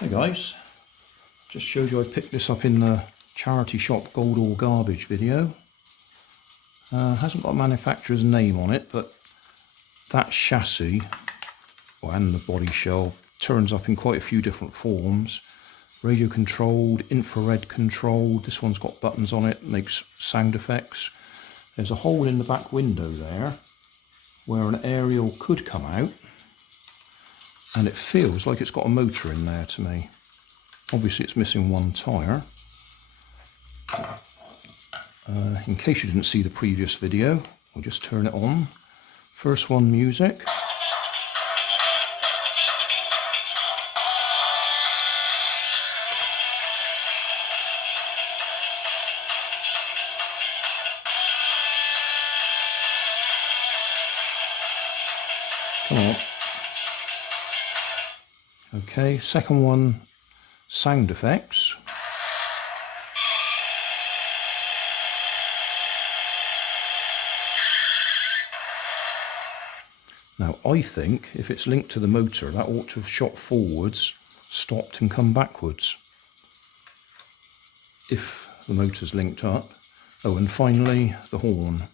Hey guys, just showed you I picked this up in the charity shop Gold or Garbage video. Hasn't got a manufacturer's name on it, but that chassis and the body shell turns up in quite a few different forms. Radio controlled, infrared controlled. This one's got buttons on it, makes sound effects. There's a hole in the back window there where an aerial could come out, and it feels like it's got a motor in there to me. Obviously it's missing one tyre. In case you didn't see the previous video, we'll just turn it on. First one, music. Come on. Okay, second one, sound effects. Now I think if it's linked to the motor, that ought to have shot forwards, stopped and come backwards. If the motor's linked up. Oh, and finally the horn.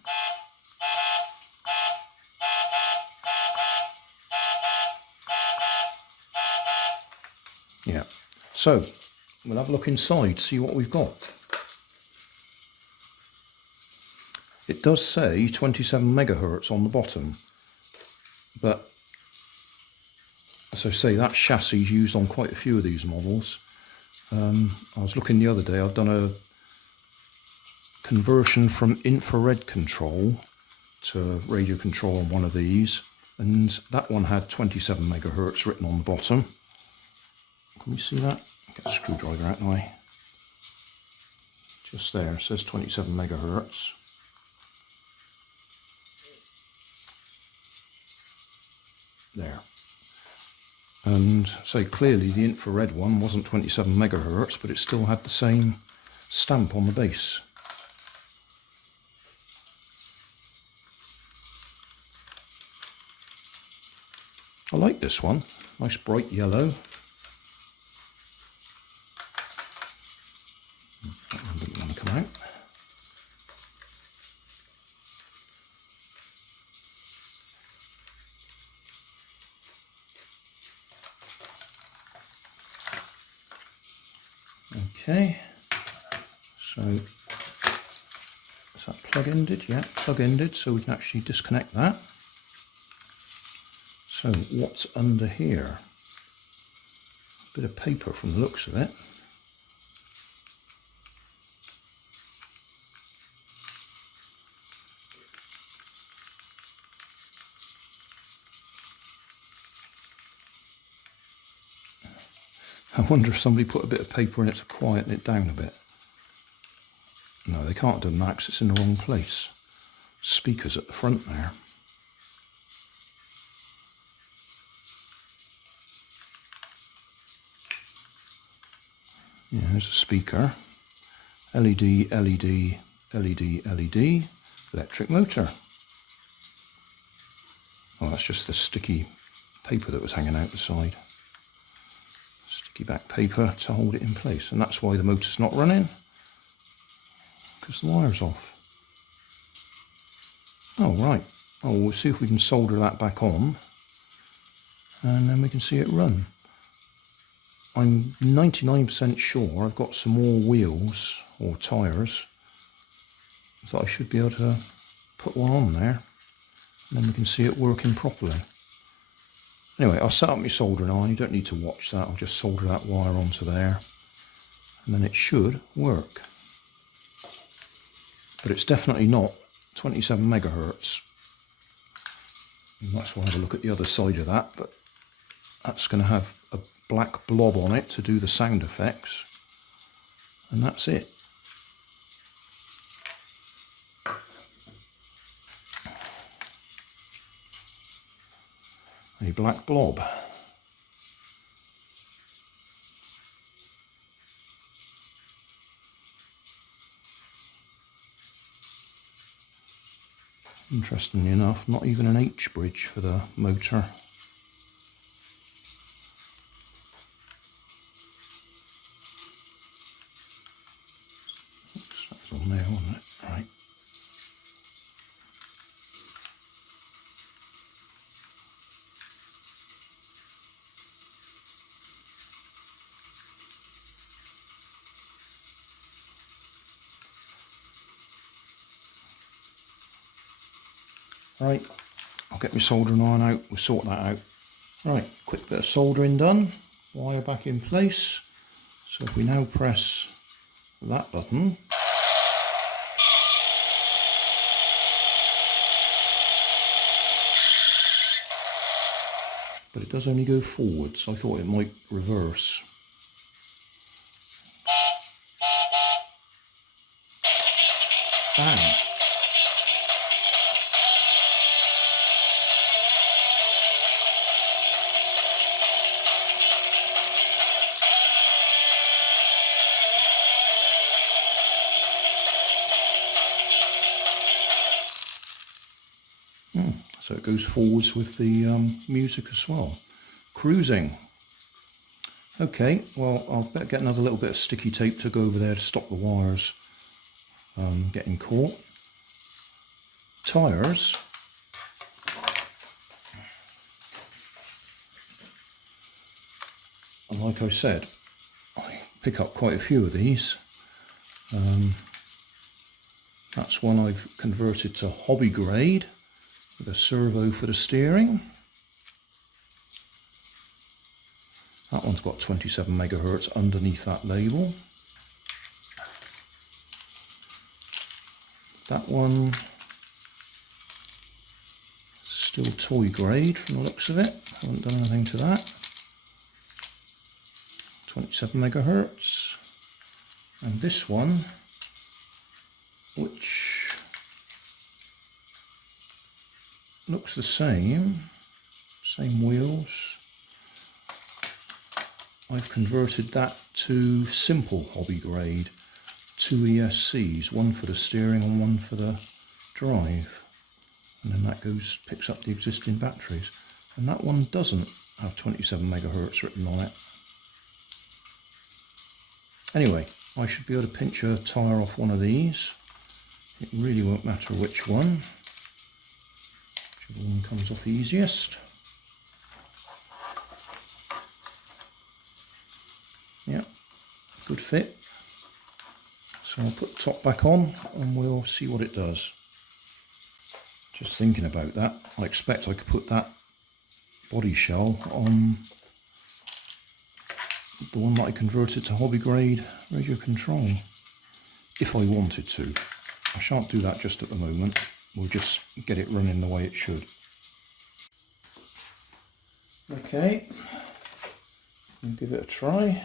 Yeah, so we'll have a look inside, see what we've got. It does say 27 megahertz on the bottom, but as I say, that chassis is used on quite a few of these models. I was looking the other day, I've done a conversion from infrared control to radio control on one of these, and that one had 27 megahertz written on the bottom. Can you see that? Get a screwdriver out of the way. Just there, it says 27 megahertz. There. And so clearly the infrared one wasn't 27 megahertz, but it still had the same stamp on the base. I like this one, nice bright yellow. That one didn't want to come out. Okay, so is that plug-ended? Yeah, plug-ended, so we can actually disconnect that. So what's under here? A bit of paper from the looks of it. I wonder if somebody put a bit of paper in it to quieten it down a bit. No, they can't have done that because it's in the wrong place. Speakers at the front there. Yeah, there's a speaker. LED, LED, LED, LED, electric motor. Oh, that's just the sticky paper that was hanging out the side. Sticky back paper to hold it in place, and that's why the motor's not running, because the wire's off. Oh right, oh, we'll see if we can solder that back on and then we can see it run. I'm 99% sure I've got some more wheels or tyres that I should be able to put one on there, and then we can see it working properly. Anyway, I'll set up my soldering iron. You don't need to watch that. I'll just solder that wire onto there, and then it should work. But it's definitely not 27 megahertz. And that's why I have a look at the other side of that, but that's going to have a black blob on it to do the sound effects, and that's it. A black blob. Interestingly enough, not even an H bridge for the motor. It's on there, wasn't it? Right. Right, I'll get my soldering iron out, we'll sort that out. Right, quick bit of soldering done, wire back in place. So if we now press that button, but it does only go forwards. I thought it might reverse. Bang. So it goes forwards with the music as well. Cruising. Okay, well, I'll better get another little bit of sticky tape to go over there to stop the wires getting caught. Tyres. And like I said, I pick up quite a few of these. That's one I've converted to hobby grade with a servo for the steering. That one's got 27 megahertz underneath that label. That one, still toy grade from the looks of it. Haven't done anything to that. 27 megahertz. And this one, which looks the same wheels. I've converted that to simple hobby grade, 2 ESCs, one for the steering and one for the drive. And then that picks up the existing batteries. And that one doesn't have 27 megahertz written on it. Anyway, I should be able to pinch a tyre off one of these. It really won't matter which one. Whichever one comes off easiest. Yeah, good fit. So I'll put the top back on and we'll see what it does. Just thinking about that, I expect I could put that body shell on the one that I converted to hobby grade radio control, if I wanted to. I shan't do that just at the moment, we'll just get it running the way it should. Okay, we'll give it a try.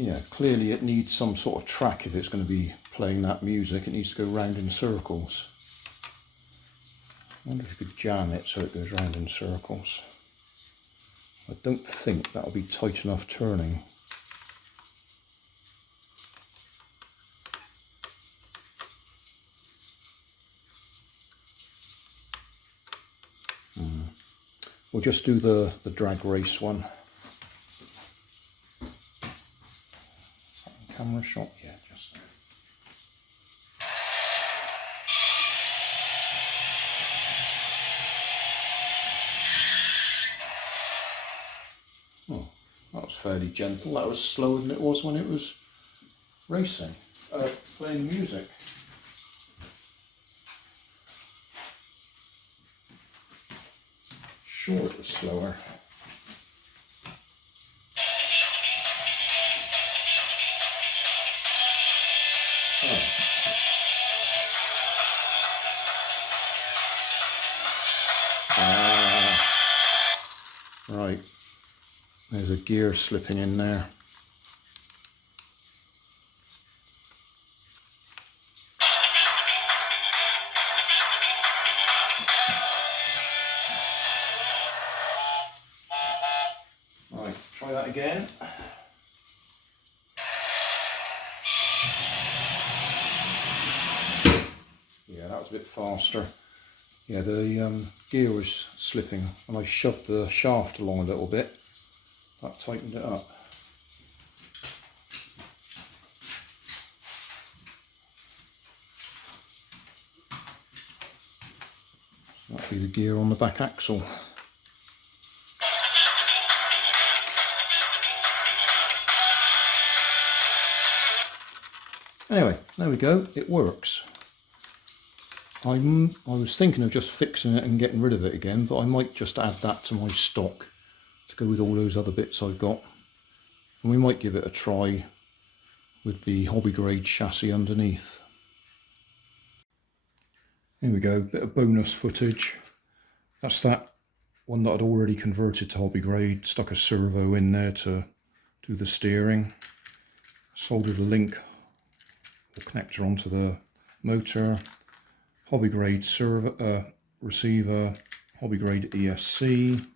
Yeah, clearly it needs some sort of track if it's going to be playing that music. It needs to go round in circles. I wonder if you could jam it so it goes round in circles. I don't think that'll be tight enough turning. We'll just do the drag race one. Camera shot, yeah, just there. Oh, that was fairly gentle. That was slower than it was when it was racing, playing music. Sure, it was slower. Right, there's a gear slipping in there. Try that again. Yeah, that was a bit faster. Yeah, the gear was slipping and I shoved the shaft along a little bit. That tightened it up. So that'll be the gear on the back axle. Anyway, there we go, it works. I was thinking of just fixing it and getting rid of it again, but I might just add that to my stock to go with all those other bits I've got. And we might give it a try with the hobby grade chassis underneath. Here we go, bit of bonus footage. That's that one that I'd already converted to hobby grade, stuck a servo in there to do the steering, soldered a link or connector onto the motor, hobby grade receiver, hobby grade ESC,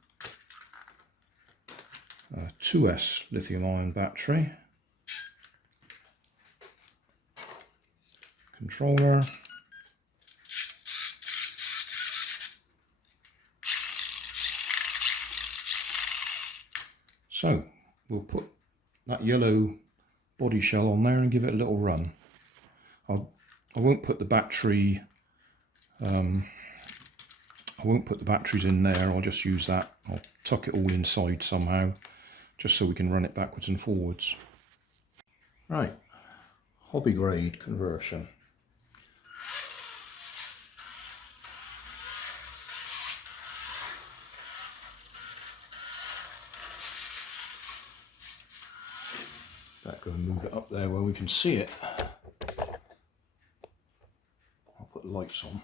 2S lithium ion battery, controller, so we'll put that yellow body shell on there and give it a little run. I won't put the battery, I won't put the batteries in there, I'll just use that, I'll tuck it all inside somehow, just so we can run it backwards and forwards. Right, hobby grade conversion. Better go and move it up there where we can see it. I'll put the lights on.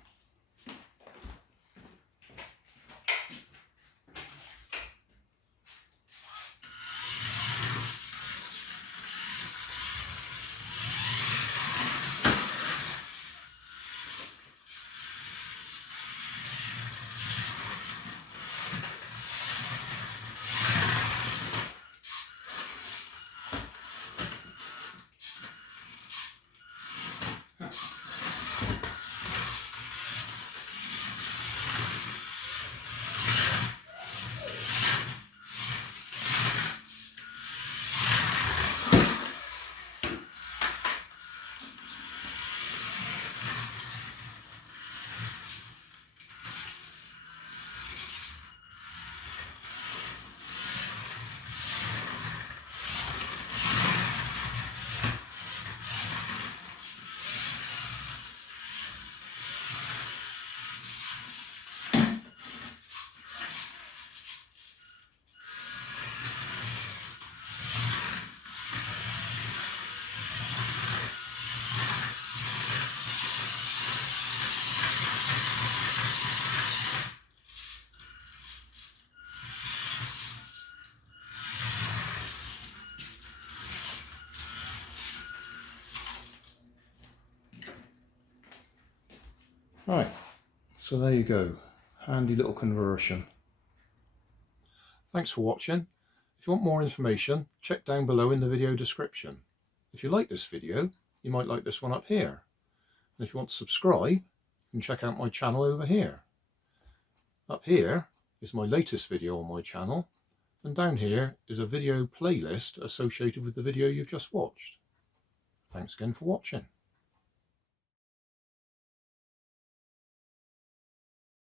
Right, so there you go, handy little conversion. Thanks for watching. If you want more information, check down below in the video description. If you like this video, you might like this one up here. And if you want to subscribe, you can check out my channel over here. Up here is my latest video on my channel, and down here is a video playlist associated with the video you've just watched. Thanks again for watching.